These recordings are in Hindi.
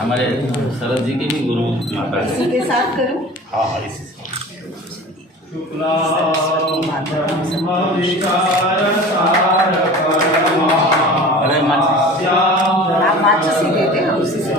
हमारे शरद जी के भी गुरु माता है। इसी के साथ करूं? हाँ हाँ इसी से। अरे आप माचिस देते हैं उसी से।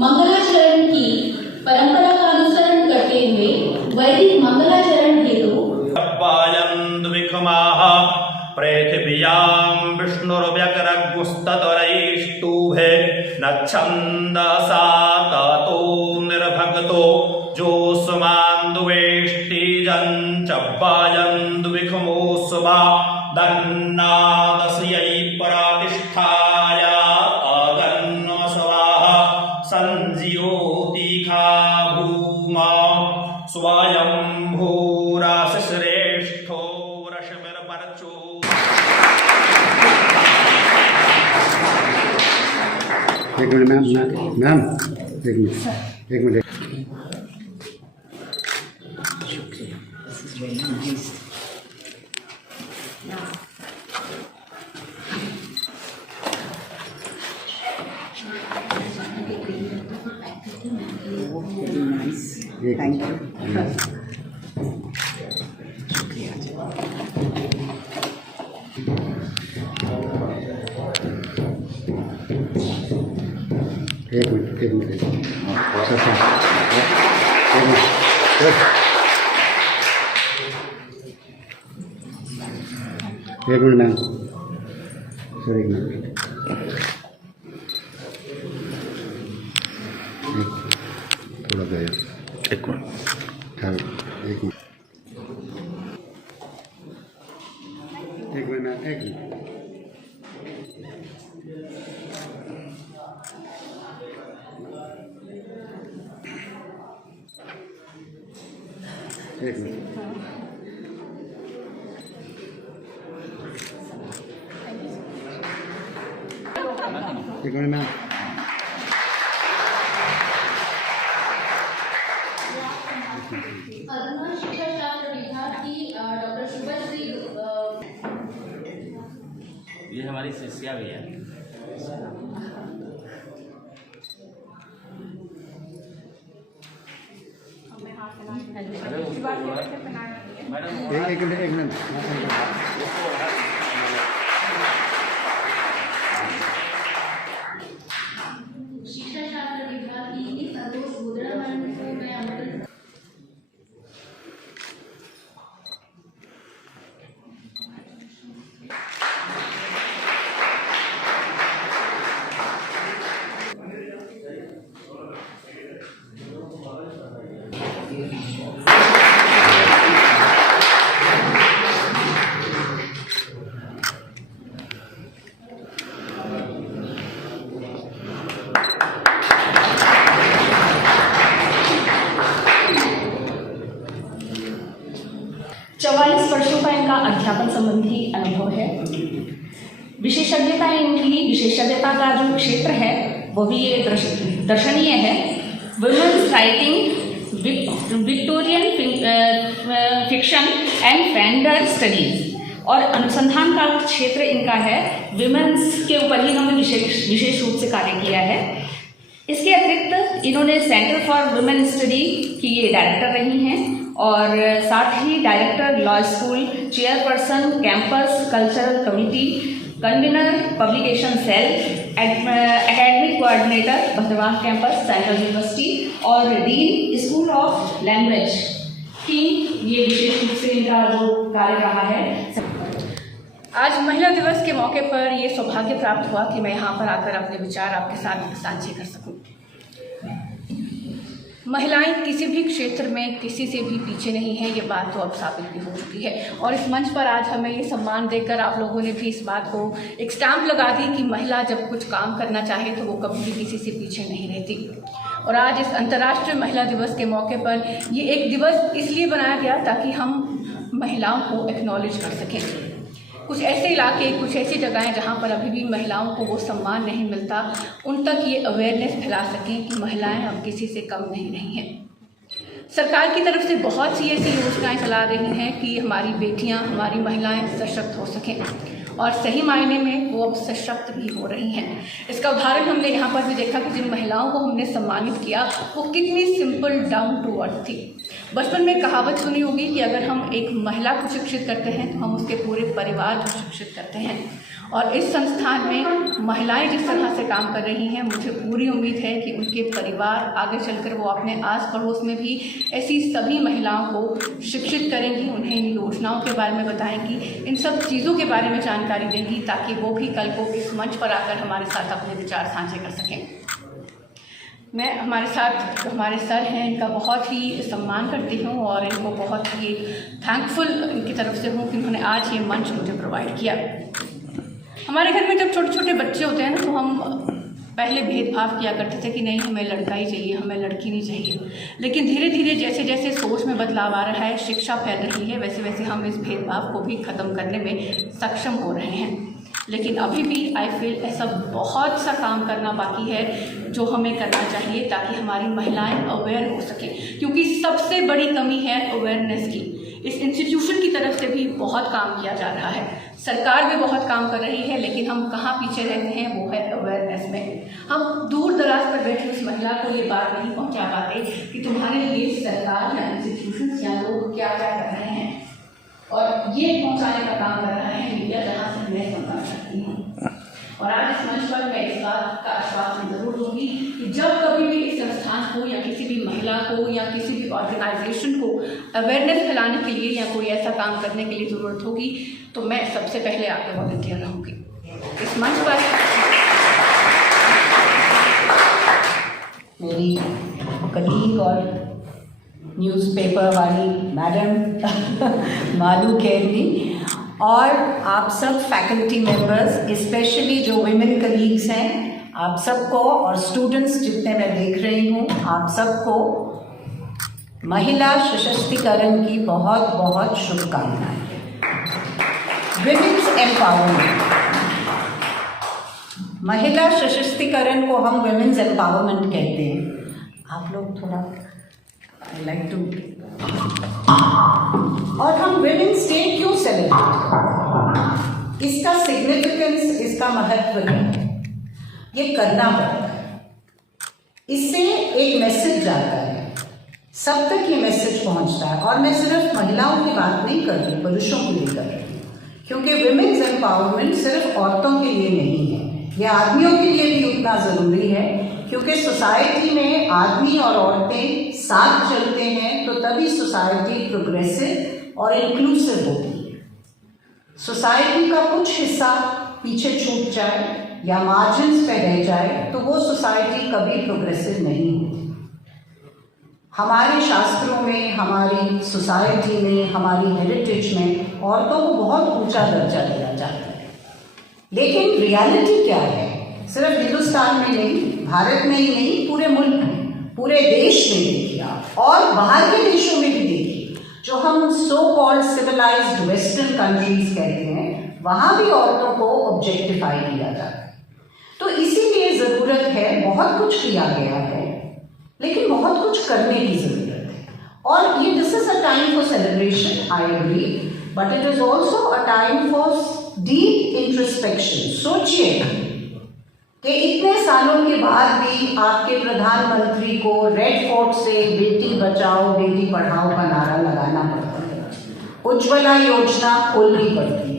मंगलाचरण की परंपरा का अनुसरण करते हुए वैदिक मंगलाचरण हेतु पृथिव्यां विष्णुर्व्यकरगुस्ततरैष्टुभे नच्छन्दसा ततो निर्भक्तो जोष्मान्दुवेष्टिजञ्चब्बायन्दुविखमोऽस्मा दन्नादस्यै प्रातिष्ठाय अगन्नस्वाहा सञ्ज्योतिखा भूमा स्वयंभूराश्रेष्ठो रश्मिर्परचो। एक मिनट मैम एक मिनट थैंक यू। एक मिनट मैम सर एक मिनट थोड़ा गया एक मिनट एक मिनट मैम अधुना शिक्षा शास्त्र विभाग की डॉक्टर शुभश्री ये हमारी शिष्या भी है। एक मिनट शिक्षा शास्त्र विभाग की संतोष बोधड़ा मैम को मैं आमंत्रित अध्यापन संबंधी अनुभव है। विशेषज्ञता इनकी विशेषज्ञता का जो क्षेत्र है वो भी ये दर्शनीय है। Women's writing, Victorian fiction and gender studies, और अनुसंधान का क्षेत्र इनका है विमेंस के ऊपर ही इन्होंने विशेष रूप से कार्य किया है। इसके अतिरिक्त इन्होंने सेंटर फॉर वुमेन स्टडी की ये डायरेक्टर रही हैं और साथ ही director law school, chairperson campus cultural committee convener publication cell, academic coordinator बहतवाह कैंपस सेंट्रल यूनिवर्सिटी और डीन स्कूल ऑफ लैंग्वेज की ये विशेष रूप से इनका जो कार्य रहा है। आज महिला दिवस के मौके पर ये सौभाग्य प्राप्त हुआ कि मैं यहाँ पर आकर अपने विचार आपके साथ साझे कर सकूँ। महिलाएं किसी भी क्षेत्र में किसी से भी पीछे नहीं है, ये बात तो अब साबित भी हो चुकी है और इस मंच पर आज हमें ये सम्मान देकर आप लोगों ने भी इस बात को एक स्टैंप लगा दी कि महिला जब कुछ काम करना चाहे तो वो कभी भी किसी से पीछे नहीं रहती। और आज इस अंतर्राष्ट्रीय महिला दिवस के मौके पर ये एक दिवस इसलिए बनाया गया ताकि हम महिलाओं को एक्नॉलेज कर सकें। कुछ ऐसे इलाके, कुछ ऐसी जगहें जहाँ पर अभी भी महिलाओं को वो सम्मान नहीं मिलता, उन तक ये अवेयरनेस फैला सकें कि महिलाएं अब किसी से कम नहीं रही हैं। सरकार की तरफ से बहुत सी ऐसी योजनाएं चला रही हैं कि हमारी बेटियां, हमारी महिलाएं सशक्त हो सकें और सही मायने में वो अब सशक्त भी हो रही हैं। इसका उदाहरण हमने यहाँ पर भी देखा कि जिन महिलाओं को हमने सम्मानित किया वो कितनी सिंपल, डाउन टू अर्थ थी। बचपन में कहावत सुनी होगी कि अगर हम एक महिला को शिक्षित करते हैं तो हम उसके पूरे परिवार को शिक्षित करते हैं। और इस संस्थान में महिलाएं जिस तरह से काम कर रही हैं, मुझे पूरी उम्मीद है कि उनके परिवार आगे चलकर वो अपने आस पड़ोस में भी ऐसी सभी महिलाओं को शिक्षित करेंगी, उन्हें इन योजनाओं के बारे में बताएंगी, इन सब चीज़ों के बारे में जानकारी देंगी ताकि वो भी कल को इस मंच पर आकर हमारे साथ अपने विचार साझे कर सकें। मैं हमारे साथ जो हमारे सर हैं इनका बहुत ही सम्मान करती हूँ और इनको बहुत ही थैंकफुल इनकी तरफ से हूँ कि उन्होंने आज ये मंच मुझे प्रोवाइड किया। हमारे घर में जब छोटे छोटे बच्चे होते हैं ना तो हम पहले भेदभाव किया करते थे कि नहीं हमें लड़का ही चाहिए, हमें लड़की नहीं चाहिए। लेकिन धीरे धीरे जैसे जैसे सोच में बदलाव आ रहा है, शिक्षा फैल रही है, वैसे वैसे हम इस भेदभाव को भी ख़त्म करने में सक्षम हो रहे हैं। लेकिन अभी भी आई फील ऐसा बहुत सा काम करना बाकी है जो हमें करना चाहिए ताकि हमारी महिलाएं अवेयर हो सकें, क्योंकि सबसे बड़ी कमी है अवेयरनेस की। इस इंस्टीट्यूशन की तरफ से भी बहुत काम किया जा रहा है, सरकार भी बहुत काम कर रही है, लेकिन हम कहाँ पीछे रहते हैं वो है अवेयरनेस में। हम दूर दराज पर बैठे उस महिला को ये बात नहीं पहुँचा पाते कि तुम्हारे लिए सरकार या इंस्टीट्यूशन या लोग क्या क्या कर रहे हैं, और ये पहुँचाने का काम कर रहा है मीडिया, जहाँ से मैं सुनना चाहती हूँ। और आज इस मंच पर मैं इस बात का आश्वासन जरूर दूंगी कि जब कभी भी इस संस्थान को या किसी भी महिला को या किसी भी ऑर्गेनाइजेशन को अवेयरनेस फैलाने के लिए या कोई ऐसा काम करने के लिए ज़रूरत होगी तो मैं सबसे पहले आगे वॉलंटियर रहूँगी। इस मंच पर मेरी कलीग और न्यूज़पेपर वाली मैडम मालू केरनी और आप सब फैकल्टी मेंबर्स, स्पेशली जो विमेन कलीग्स हैं, आप सबको और स्टूडेंट्स जितने मैं देख रही हूँ, आप सबको महिला सशक्तिकरण की बहुत बहुत शुभकामनाएं। विमेन्स एम्पावरमेंट, महिला सशक्तिकरण को हम विमेन्स एम्पावरमेंट कहते हैं। आप लोग थोड़ा आई लाइक टू। और हम विमेन्स डे क्यों सेलिब्रेट करते हैं, इसका सिग्निफिकेंस, इसका महत्व क्या है, ये करना पड़ता है। इससे एक मैसेज जाता है, सब तक ये मैसेज पहुंचता है। और मैं सिर्फ महिलाओं की बात नहीं कर रही, पुरुषों की भी कर रही हूँ, क्योंकि विमेन्स एम्पावरमेंट सिर्फ औरतों के लिए नहीं है, यह आदमियों के लिए भी उतना ज़रूरी है। क्योंकि सोसाइटी में आदमी और औरतें साथ चलते हैं तो तभी सोसाइटी प्रोग्रेसिव और इंक्लूसिव होती है। सोसाइटी का कुछ हिस्सा पीछे छूट जाए या मार्जिन्स पे रह जाए तो वो सोसाइटी कभी प्रोग्रेसिव नहीं होती। हमारे शास्त्रों में, हमारी सोसाइटी में, हमारी हेरिटेज में औरतों को बहुत ऊंचा दर्जा दिया जाता है। लेकिन रियलिटी क्या है, सिर्फ हिंदुस्तान में नहीं, भारत में ही नहीं, पूरे मुल्क में, पूरे देश में देखिए आप, और बाहर के देशों में भी देखिए, जो हम so called civilised western countries कहते हैं, वहाँ भी औरतों को ऑब्जेक्टिफाई किया जाता है। तो इसीलिए ज़रूरत है, बहुत कुछ किया गया है लेकिन बहुत कुछ करने की ज़रूरत है। और ये this is a time for celebration, I agree, but it is also a time for deep introspection. सोचिए कि इतने सालों के बाद भी आपके प्रधानमंत्री को रेड फोर्ट से बेटी बचाओ बेटी पढ़ाओ का नारा लगाना पड़ता है, उज्ज्वला योजना खोलनी पड़ती है,